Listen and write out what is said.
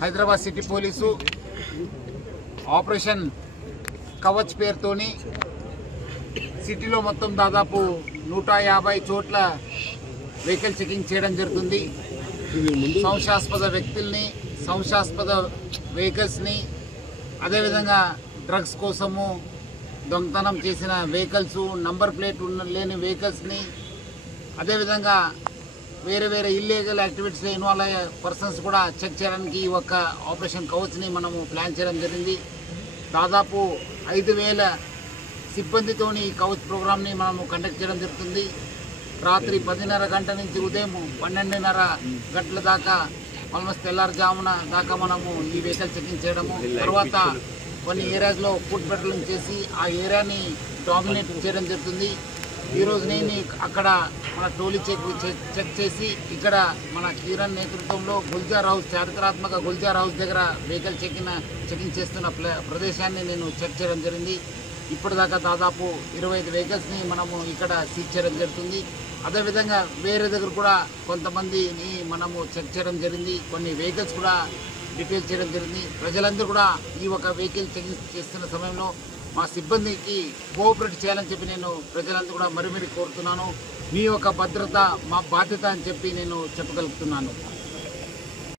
Hyderabad city police operation Kavach పేరుతోని సిటీలో మొత్తం దాదాపు 150 చోట్ల వెహికల్ చెకింగ్ చేయడం జరుగుతుంది. సంశయాస్పద వ్యక్తుల్ని, సంశయాస్పద వెహికల్స్ని, అదేవిధంగా డ్రగ్స్ కోసము దొంగతనం చేసిన వెహికల్స్, నంబర్ ప్లేట్ లేని వెహికల్స్ని, అదేవిధంగా వేరే వేరే ఇల్లీగల్ యాక్టివిటీస్లో ఇన్వాల్వ్ అయ్యే పర్సన్స్ కూడా చెక్ చేయడానికి ఈ ఒక్క ఆపరేషన్ కవచ్ని మనము ప్లాన్ చేయడం జరిగింది. దాదాపు 5,000 సిబ్బందితోని ఈ కవచ్ ప్రోగ్రామ్ని మనము కండక్ట్ చేయడం జరుగుతుంది. రాత్రి 10:30 గంటల నుంచి ఉదయం 12:30 గంటల దాకా ఆల్మోస్ట్ తెల్లారుజామున దాకా మనము ఈ వెహికల్ చెకింగ్ చేయడము, తర్వాత కొన్ని ఏరియాస్లో ఫుడ్ పెట్రోలింగ్ చేసి ఆ ఏరియాని డామినేట్ చేయడం జరుగుతుంది. ఈరోజు నేను అక్కడ మన టోలీ చెక్ చేసి ఇక్కడ మన కిరణ్ నేతృత్వంలో గుల్జార్ హౌస్, చారిత్రాత్మక గుల్జార్ హౌస్ దగ్గర వెహికల్ చెకింగ్ చేస్తున్న ప్రదేశాన్ని నేను చెక్ చేయడం జరిగింది. ఇప్పటిదాకా దాదాపు 25 వెహికల్స్ని మనము ఇక్కడ సీజ్ చేయడం జరుగుతుంది. అదేవిధంగా వేరే దగ్గర కూడా కొంతమందిని మనము చెక్ చేయడం జరిగింది. కొన్ని వెహికల్స్ కూడా డీటెయిల్ చేయడం జరిగింది. ప్రజలందరూ కూడా ఈ ఒక వెహికల్ చెకింగ్ చేస్తున్న సమయంలో మా సిబ్బందికి కోఆపరేట్ చేయాలని చెప్పి నేను ప్రజలందరూ కూడా మరీ కోరుతున్నాను. మీ యొక్క భద్రత మా బాధ్యత అని చెప్పి నేను చెప్పగలుగుతున్నాను.